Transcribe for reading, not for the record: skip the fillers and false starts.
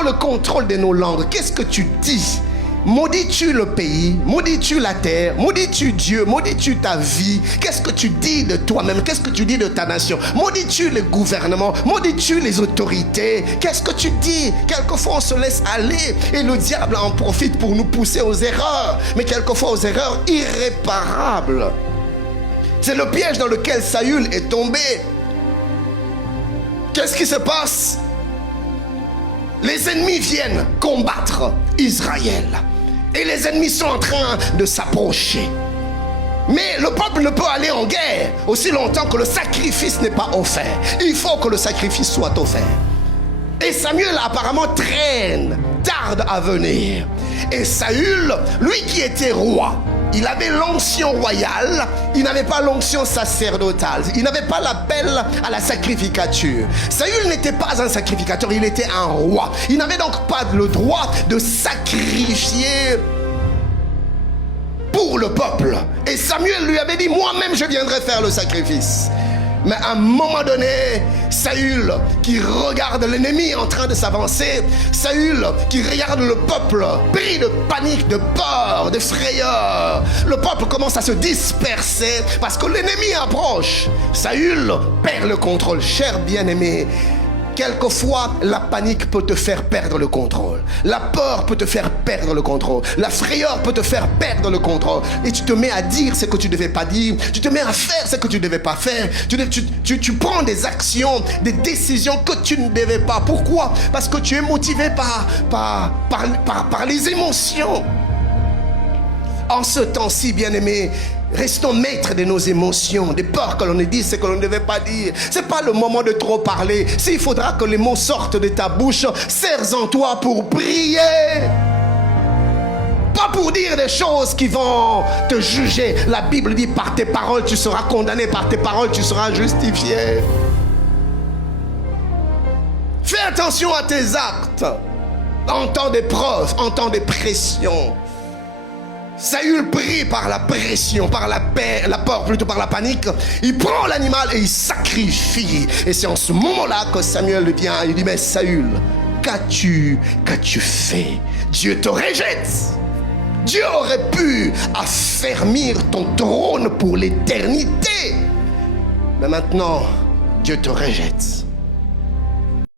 avons le contrôle de nos langues. Qu'est-ce que tu dis? Maudis-tu le pays? Maudis-tu la terre? Maudis-tu Dieu? Maudis-tu ta vie? Qu'est-ce que tu dis de toi-même? Qu'est-ce que tu dis de ta nation? Maudis-tu le gouvernement? Maudis-tu les autorités? Qu'est-ce que tu dis? Quelquefois on se laisse aller et le diable en profite pour nous pousser aux erreurs, mais quelquefois aux erreurs irréparables. C'est le piège dans lequel Saül est tombé. Qu'est-ce qui se passe? Les ennemis viennent combattre Israël. Et les ennemis sont en train de s'approcher. Mais le peuple ne peut aller en guerre aussi longtemps que le sacrifice n'est pas offert. Il faut que le sacrifice soit offert. Et Samuel apparemment traîne, tarde à venir. Et Saül, lui qui était roi, il avait l'onction royale, il n'avait pas l'onction sacerdotale, il n'avait pas l'appel à la sacrificature. Saül n'était pas un sacrificateur, il était un roi. Il n'avait donc pas le droit de sacrifier pour le peuple. Et Samuel lui avait dit, moi-même je viendrai faire le sacrifice. Mais à un moment donné, Saül qui regarde l'ennemi en train de s'avancer, Saül qui regarde le peuple pris de panique, de peur, de frayeur, le peuple commence à se disperser parce que l'ennemi approche. Saül perd le contrôle. Cher bien-aimé, quelquefois, la panique peut te faire perdre le contrôle. La peur peut te faire perdre le contrôle. La frayeur peut te faire perdre le contrôle. Et tu te mets à dire ce que tu ne devais pas dire. Tu te mets à faire ce que tu ne devais pas faire. Tu prends des actions, des décisions que tu ne devais pas. Pourquoi? Parce que tu es motivé par les émotions. En ce temps-ci, bien-aimé, restons maîtres de nos émotions, des peurs que l'on ne dise ce que l'on ne devait pas dire. Ce n'est pas le moment de trop parler. S'il faudra que les mots sortent de ta bouche, serre-en toi pour prier. Pas pour dire des choses qui vont te juger. La Bible dit, par tes paroles tu seras condamné, par tes paroles tu seras justifié. Fais attention à tes actes. En temps d'épreuve, en temps de pression. Saül pris par la pression, par la peur, plutôt par la panique. Il prend l'animal et il sacrifie. Et c'est en ce moment-là que Samuel vient. Il dit, mais Saül, qu'as-tu fait? Dieu te rejette. Dieu aurait pu affermir ton trône pour l'éternité. Mais maintenant, Dieu te rejette.